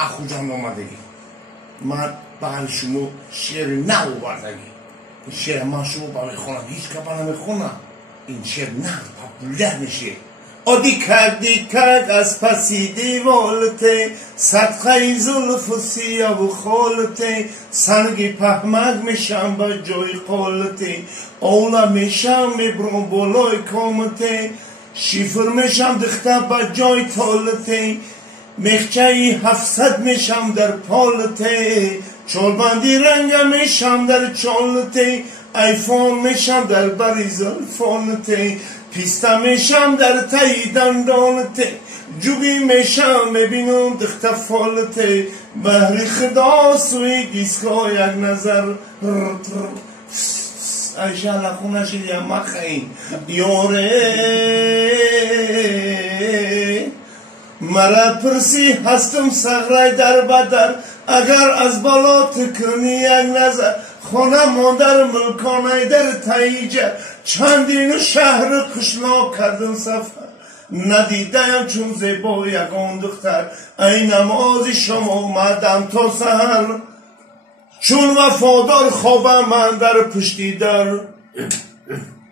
اخو جان آمدگی من برای شما شعر نو بردگی این شعر من شما برای خونم هیچ کبا نمیخونم این شعر نه پاپولر میشه دیکک از پسی دیوالته صدقه زلف و سیاه و خالته سنگی پهمک میشم با جای قالته اولا میشم میبرم بالای کامته شیفر میشم دخته با جای تالته مخچه 700 میشم در پالته چالبندی رنگ میشم در چالته ایفون میشم در بریزل فانته پیسته میشم در تایی دندانته جوگی میشم میبینم دخته فالته بحری خدا سوی دیسکا یک نظر ایشه لخونه شدیم مخیم یاره مرا پرسی هستم سغرای در بدر اگر از بالا تکنی یک نظر خونه مادر ملکانه در تاییجه چندین شهر قشنا کردن سفر ندیدم چون زیبا یگان دختر ای نماز شما اومدم تا سحر چون وفادار خوابم من در پشتی در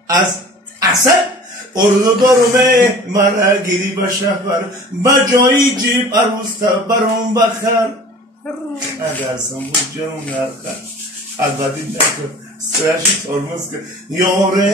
از اصل اردو دارمه مرا گیری به شهر به جایی جیب عروستا برام بخر اگر سنبود جنون نرخر البته نکن سرش ترمز کن یاره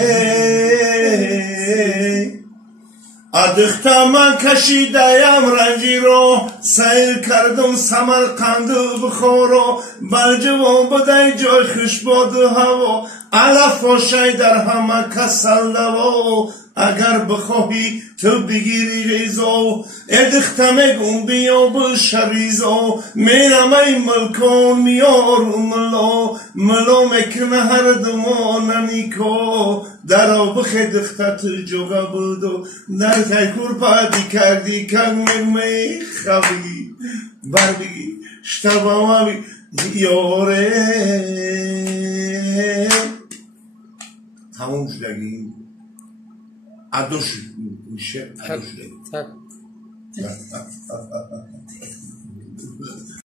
ادختا من کشیدیم رنجی رو سیل کردم سمرقند و بخارا بلجوان بدای جای خوشباد و هوا علف روشی در همه کسل دوا اگر بخواهی تو بگیری ریزا ادختا میگم بیا بشریزا میرم ای ملکان میارم ملا میکنه هر دمان نیکا درا بخدختا تو جوگا بودو در تایکور پادی کردی کنگ میخوابی بر بگی شتبا بی یاره تمام شدگی عدوش میشه عدوش